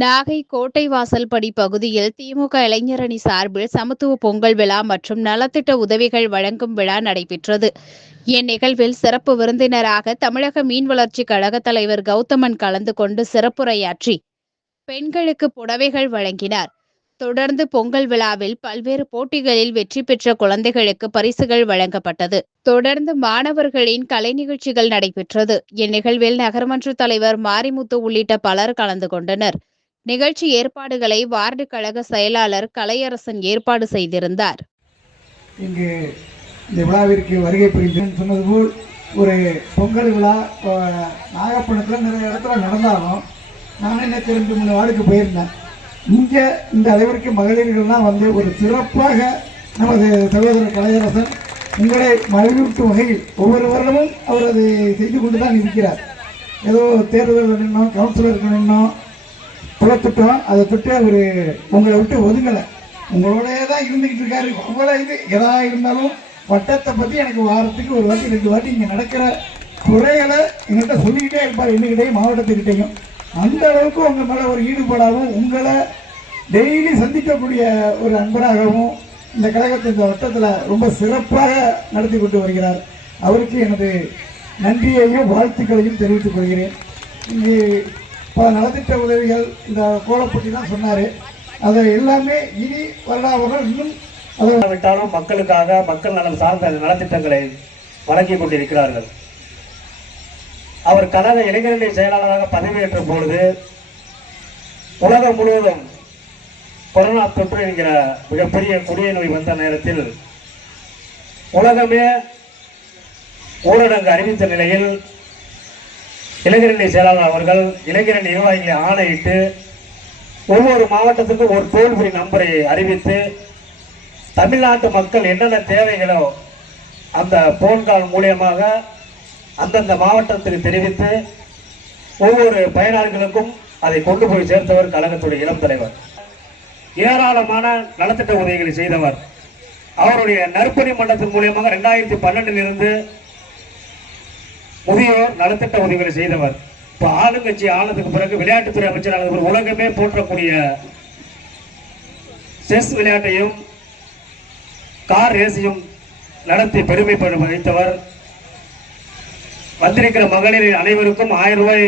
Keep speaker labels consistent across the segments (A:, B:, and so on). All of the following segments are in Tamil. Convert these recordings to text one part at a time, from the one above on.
A: நாகை கோட்டை வாசல்படி பகுதியில் திமுக இளைஞரணி சார்பில் சமத்துவ பொங்கல் விழா மற்றும் நலத்திட்ட உதவிகள் வழங்கும் விழா நடைபெற்றது. இந்நிகழ்வில் சிறப்பு விருந்தினராக தமிழக மீன் வளர்ச்சி கழக தலைவர் கௌதமன் கலந்து கொண்டு சிறப்புரையாற்றி பெண்களுக்கு புடவைகள் வழங்கினார். தொடர்ந்து பொங்கல் விழாவில் பல்வேறு போட்டிகளில் வெற்றி பெற்ற குழந்தைகளுக்கு பரிசுகள் வழங்கப்பட்டது. தொடர்ந்து மாணவர்களின் கலை நிகழ்ச்சிகள் நடைபெற்றது. இந்நிகழ்வில் நகர்மன்ற தலைவர் மாரிமுத்து உள்ளிட்ட பலர் கலந்து கொண்டனர். நிகழ்ச்சி ஏற்பாடுகளை வார்டு கழக செயலாளர் கலையரசன் ஏற்பாடு செய்திருந்தார்.
B: இங்கு இந்த விழாவிற்கு வருகை புரிந்தேன். சொன்னது போல் ஒரு பொங்கல் விழா நாகப்பணத்தில் நாகப்பட்டினத்தில் நிறைய இடத்துல நடந்தாலும் நான் நேற்று ரெண்டு மூணு வார்டுக்கு போயிருந்தேன். இங்கே இந்த அளவிற்கு மகளிர்கள்லாம் வந்து ஒரு சிறப்பாக நமது சகோதரர் கலையரசன் உங்களை மகிழ்விக்கும் வகையில் ஒவ்வொரு வருடமும் அவர் அதை செய்து கொண்டு தான் இருக்கிறார். ஏதோ தேர்தல் நின்னோம் கவுன்சிலருக்கு நின்னோம் புலத்துட்டோம். அதை தொட்டு அவர் உங்களை விட்டு ஒதுங்கலை. உங்களோடையே தான் இருந்துக்கிட்டு இருக்காரு. உங்களை இது. எதா இருந்தாலும் வட்டத்தை பற்றி எனக்கு வாரத்துக்கு ஒரு வாட்டி ரெண்டு வாட்டி இங்கே நடக்கிற குறைகளை எங்கள்கிட்ட சொல்லிக்கிட்டே இருப்பார். என்கிட்டையும் மாவட்டத்துக்கிட்டையும். அந்த அளவுக்கு உங்கள் மேலே ஒரு ஈடுபாடாகவும் உங்களை டெய்லி சந்திக்கக்கூடிய ஒரு அன்பராகவும் இந்த கழகத்தை இந்த வட்டத்தில் ரொம்ப சிறப்பாக நடத்தி கொண்டு வருகிறார். அவருக்கு எனது நன்றியையும் வாழ்த்துக்களையும் தெரிவித்துக் கொள்கிறேன். இங்கு பல நலத்திட்ட உதவிகள் இந்த கோலப்பட்டி தான் சொன்னார். அதை எல்லாமே இனி வருடா இன்னும்
C: விட்டாலும் மக்களுக்காக மக்கள் நலம் சார்ந்த நலத்திட்டங்களை வழங்கிக் கொண்டிருக்கிறார்கள். அவர் கழக இளைஞரணி செயலாளராக பதவியேற்ற பொழுது உலகம் முழுவதும் கொரோனா தொற்று என்கிற மிகப்பெரிய கொடிய நோய் வந்த நேரத்தில் உலகமே ஊரடங்கு அறிவித்த நிலையில் இளைஞரணி செயலாளர் அவர்கள் இளைஞரணி நிர்வாகிகளை ஆணையிட்டு ஒவ்வொரு மாவட்டத்துக்கும் ஒரு டோல் ஃப்ரீ நம்பரை அறிவித்து தமிழ்நாட்டு மக்கள் என்னென்ன தேவைகளோ அந்த போன் கால் மூலியமாக அந்தந்த மாவட்டத்திற்கு தெரிவித்து ஒவ்வொரு பயனாளிகளுக்கும் அதை கொண்டு போய் சேர்த்தவர் கழகத்துடைய இளம் தலைவர். ஏராளமான நலத்திட்ட உதவிகளை செய்தவர். அவருடைய நற்பணி மன்றத்தின் மூலியமாக ரெண்டாயிரத்தி பன்னெண்டிலிருந்து முதியோர் நலத்திட்ட உதவிகளை செய்தவர். இப்போ ஆளுங்கட்சி ஆனதுக்கு பிறகு விளையாட்டுத்துறை அமைச்சர் ஆனது உலகமே போற்றக்கூடிய செஸ் விளையாட்டையும் கார் ரேஸையும் நடத்தி பெருமை வைத்தவர். வந்திருக்கிற மகளிர் அனைவருக்கும் ஆயிரம் ரூபாய்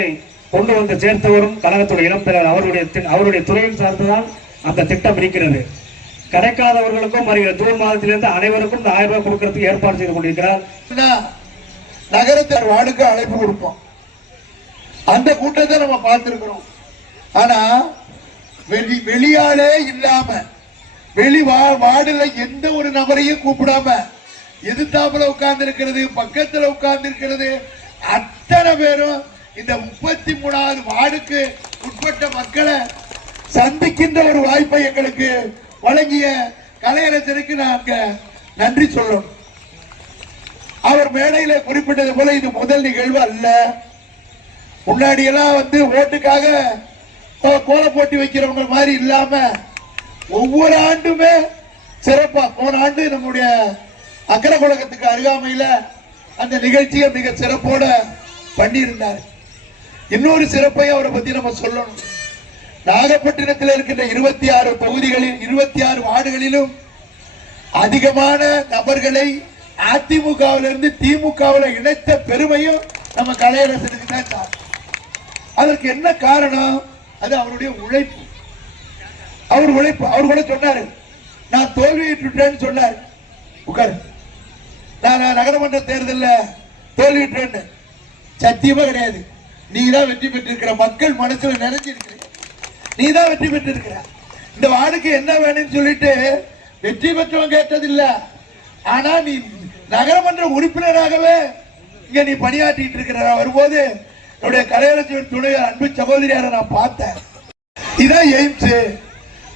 C: கொண்டு வந்து சேர்த்தவரும் கழகத்துடைய இளம் தலைவர் அவருடைய அவருடைய துறையில் சார்ந்துதான் அந்த திட்டம் இருக்கிறது. கிடைக்காதவர்களுக்கும் வருகிற ஜூன் மாதத்திலிருந்து அனைவருக்கும் இந்த ஆயிரம் ரூபாய் கொடுக்கறதுக்கு ஏற்பாடு செய்து கொண்டிருக்கிறார்.
B: நகரத்தார் வார்டுக்கு அழைப்பு கொடுப்போம். அந்த கூட்டத்தை நம்ம பார்த்திருக்கிறோம். ஆனா வெளி வெளியாலே இல்லாம வெளி வா வார்டுல எந்த ஒரு நபரையும் கூப்பிடாம எதிர்த்தாப்புல உட்கார்ந்து இருக்கிறது பக்கத்துல உட்கார்ந்து இருக்கிறது அத்தனை பேரும் இந்த முப்பத்தி மூணாவது வார்டுக்கு உட்பட்ட மக்களை சந்திக்கின்ற ஒரு வாய்ப்பை எங்களுக்கு வழங்கிய கலையரசருக்கு நாங்க நன்றி சொல்லணும். அவர் மேடையில குறிப்பிட்டது போல இது முதல் நிகழ்வு அல்ல. முன்னாடி எல்லாம் வந்து ஓட்டுக்காக கோ- கோல போட்டி வைக்கிறவங்க மாதிரி இல்லாம ஒவ்வொரு ஆண்டுமே சிறப்பா போன ஆண்டு நம்முடைய அக்கரகுலகத்துக்கு அருகாமையில அந்த நிகழ்ச்சியை மிக சிறப்போட பண்ணியிருந்தார். இன்னொரு சிறப்பை அவரை பத்தி நம்ம சொல்லணும். நாகப்பட்டினத்தில் இருக்கின்ற இருபத்தி ஆறு தொகுதிகளில் இருபத்தி ஆறு வார்டுகளிலும் அதிகமான நபர்களை அதிமுகவில இருந்து திமுகவில் இணைத்த பெருமையும் நம்ம கலையரசனுக்கு தான் சாரும் அதற்கு என்ன காரணம்? அது அவருடைய உழைப்பு. அவர் உழைப்பு அவர் கூட சொன்னாரு. நான் தோல்வியிட்டுட்டேன்னு சொன்னார். உட்கார். நான் நகரமன்ற தேர்தலில் தோல்வியுற்றேன்னு சத்தியமா கிடையாது. நீ தான் வெற்றி பெற்றிருக்கிற. மக்கள் மனசுல நிறைஞ்சிருக்கிறீங்க. நீ தான் வெற்றி பெற்றிருக்கிற. இந்த வார்டுக்கு என்ன வேணும்னு சொல்லிட்டு வெற்றி பெற்றவன் கேட்டதில்லை. ஆனா நீ நகரமன்ற உறுப்பினராகவே இங்க நீ பணியாற்றிட்டு இருக்கிற வரும்போது என்னுடைய கலையரசின் துணை அன்பு சகோதரியாரை நான் பார்த்தேன். இதான் எய்ம்ஸ்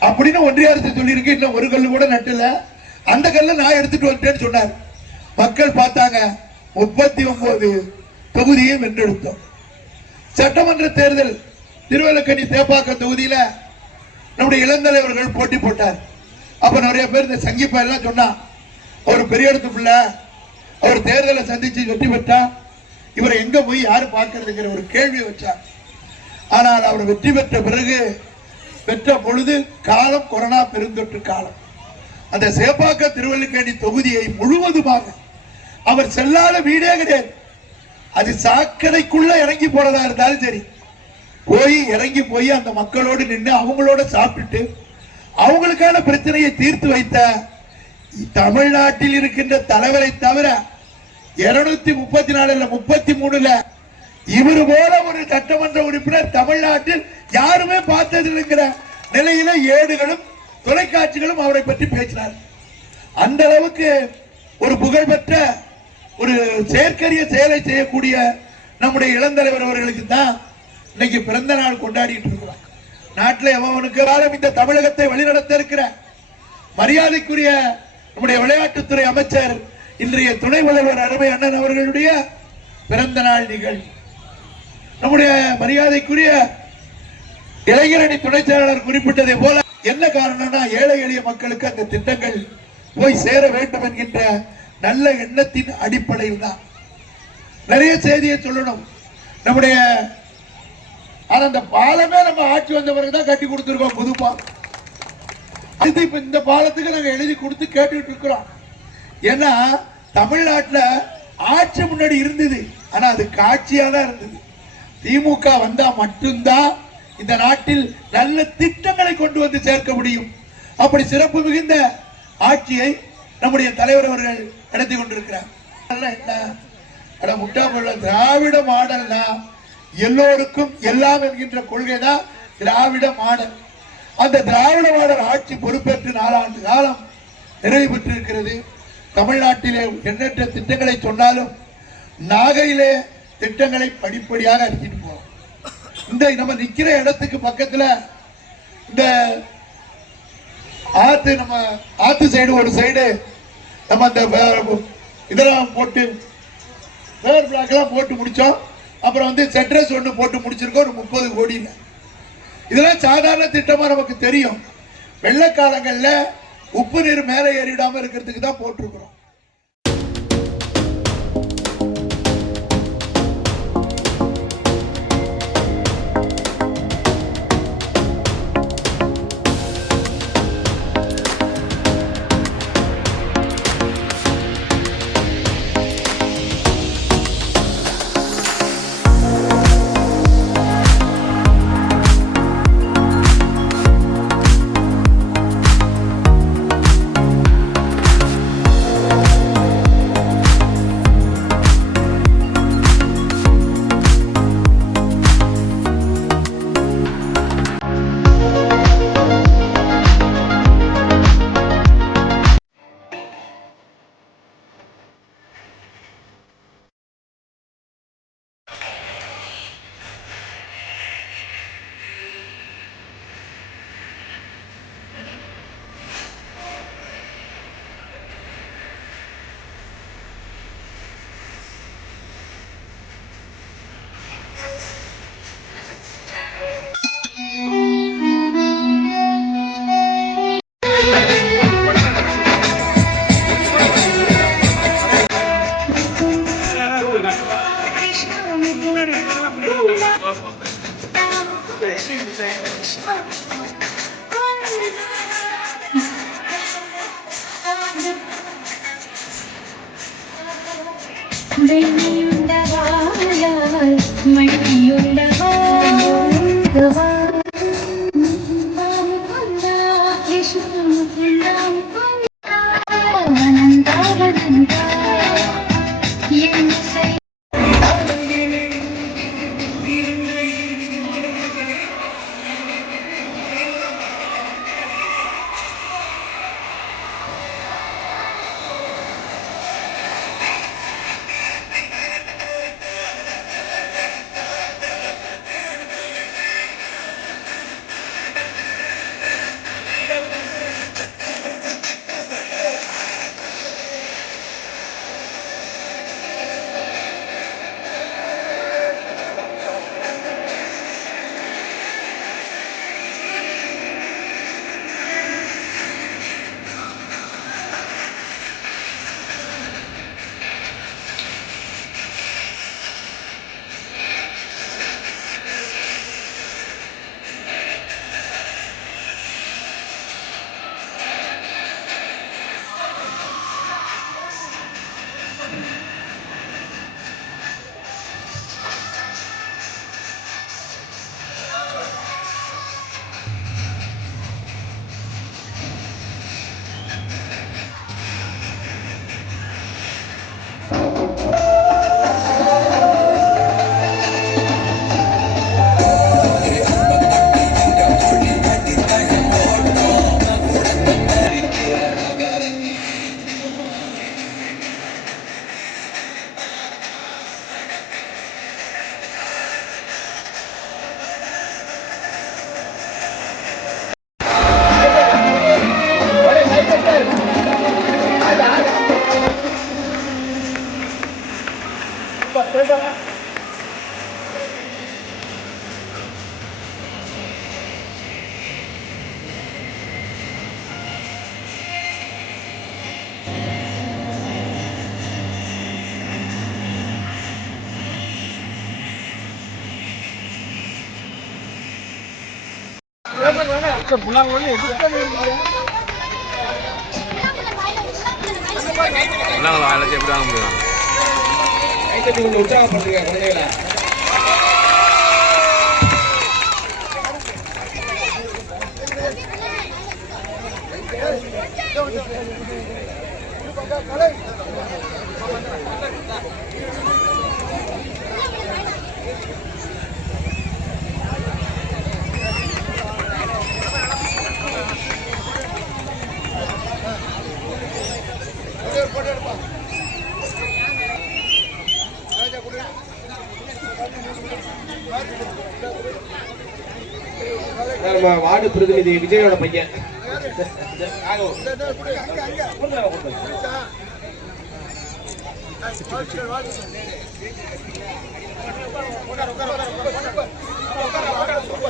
B: அப்படின்னு ஒன்றிய அரசு சொல்லியிருக்கு. இன்னும் ஒரு கல்லு கூட நட்டுல. அந்த கல்லை நான் எடுத்துட்டு வந்துட்டேன்னு சொன்னார். மக்கள் பார்த்தாங்க முப்பத்தி ஒன்பது தொகுதியும் வென்றெடுத்தோம். சட்டமன்ற தேர்தல் திருவல்லக்கண்ணி தேப்பாக்கம் தொகுதியில நம்முடைய இளந்தலைவர்கள் போட்டி போட்டார். அப்ப நிறைய பேர் இந்த சங்கிப்பா எல்லாம் சொன்னா ஒரு பெரிய இடத்து பிள்ளை அவர் தேர்தலை சந்திச்சு வெற்றி பெற்றா இவரை எங்க போய் யாரு பார்க்கறதுங்கிற ஒரு கேள்வி வச்சார். ஆனால் அவர் வெற்றி பெற்ற பிறகு பெற்ற பொழுது காலம் கொரோனா பெருந்தொற்று காலம். அந்த சேப்பாக்க திருவல்லிக்கேணி தொகுதியை முழுவதுமாக அவர் செல்லாத வீடே கிடையாது. அது சாக்கடைக்குள்ள இறங்கி போறதா இருந்தாலும் சரி போய் இறங்கி போய் அந்த மக்களோடு நின்று அவங்களோட சாப்பிட்டுட்டு அவங்களுக்கான பிரச்சனையை தீர்த்து வைத்த தமிழ்நாட்டில் இருக்கின்ற தலைவரை தவிர இருநூத்தி முப்பத்தி நாலுல முப்பத்தி மூணுல இவரு போல ஒரு சட்டமன்ற உறுப்பினர் தமிழ்நாட்டில் யாருமே பார்த்தது இருக்கிற நிலையில ஏடுகளும் தொலைக்காட்சிகளும் அவரை பற்றி பேசினார். அந்த அளவுக்கு ஒரு புகழ்பெற்ற ஒரு செயற்கரிய செயலை செய்யக்கூடிய நம்முடைய இளந்தலைவர் அவர்களுக்கு தான் இன்னைக்கு பிறந்த நாள் கொண்டாடிட்டு இருக்கிறார். நாட்டில் எவனுக்கு வாழும் இந்த தமிழகத்தை வழிநடத்த இருக்கிற மரியாதைக்குரிய நம்முடைய விளையாட்டுத்துறை அமைச்சர் இன்றைய துணை முதல்வர் அருமை அண்ணன் அவர்களுடைய பிறந்த நாள் நிகழ்வு. நம்முடைய மரியாதைக்குரிய இளைஞரணி துணை செயலாளர் குறிப்பிட்டதை போல என்ன காரணம்னா ஏழை எளிய மக்களுக்கு அந்த திட்டங்கள் போய் சேர வேண்டும் என்கின்ற நல்ல எண்ணத்தின் அடிப்படையில் தான். நிறைய செய்தியை சொல்லணும். நம்முடைய ஆனா அந்த பாலமே நம்ம ஆட்சி வந்த தான் கட்டி கொடுத்துருக்கோம் புதுப்பா. இது இப்ப இந்த பாலத்துக்கு நாங்க எழுதி கொடுத்து கேட்டுட்டு இருக்கிறோம். ஏன்னா தமிழ்நாட்டில் ஆட்சி முன்னாடி இருந்தது. ஆனா அது காட்சியா தான் இருந்தது. திமுக வந்தா மட்டும்தான் இந்த நாட்டில் நல்ல திட்டங்களை கொண்டு வந்து சேர்க்க முடியும். அப்படி சிறப்பு மிகுந்த ஆட்சியை நம்முடைய தலைவர் அவர்கள் நடத்தி கொண்டிருக்கிறார். அதெல்லாம் என்ன? அட திராவிட மாடல்னா எல்லோருக்கும் எல்லாம் என்கின்ற கொள்கை தான் திராவிட மாடல். அந்த திராவிடவாதர் ஆட்சி பொறுப்பேற்று நாலாண்டு காலம் நிறைவு பெற்றிருக்கிறது. தமிழ்நாட்டிலே எண்ணற்ற திட்டங்களை சொன்னாலும் நாகையிலே திட்டங்களை படிப்படியாக அடிச்சிட்டு போறோம். இந்த நம்ம நிற்கிற இடத்துக்கு பக்கத்தில் இந்த ஆத்து நம்ம ஆத்து சைடு ஒரு சைடு நம்ம அந்த இதெல்லாம் போட்டு வேர் பிளாக்லாம் போட்டு முடிச்சோம். அப்புறம் வந்து செட்ரஸ் ஒன்று போட்டு முடிச்சிருக்கோம். ஒரு முப்பது கோடியில். இதெல்லாம் சாதாரண திட்டமா நமக்கு தெரியும். வெள்ளக்காலங்கள்ல உப்பு நீர் மேலே ஏறிடாம இருக்கிறதுக்கு தான் போட்டிருக்கிறோம்.
D: my Hyundai.
E: Thế xong á sebelang ini itu kan Lang lah, aja berang berang.
F: கைத்தட்டி கொஞ்சம் உற்சாகப்படுத்துங்க குழந்தைகளை. நம்ம வார்டு பிரதிநிதி விஜயோட பையன்.
B: சூப்பர்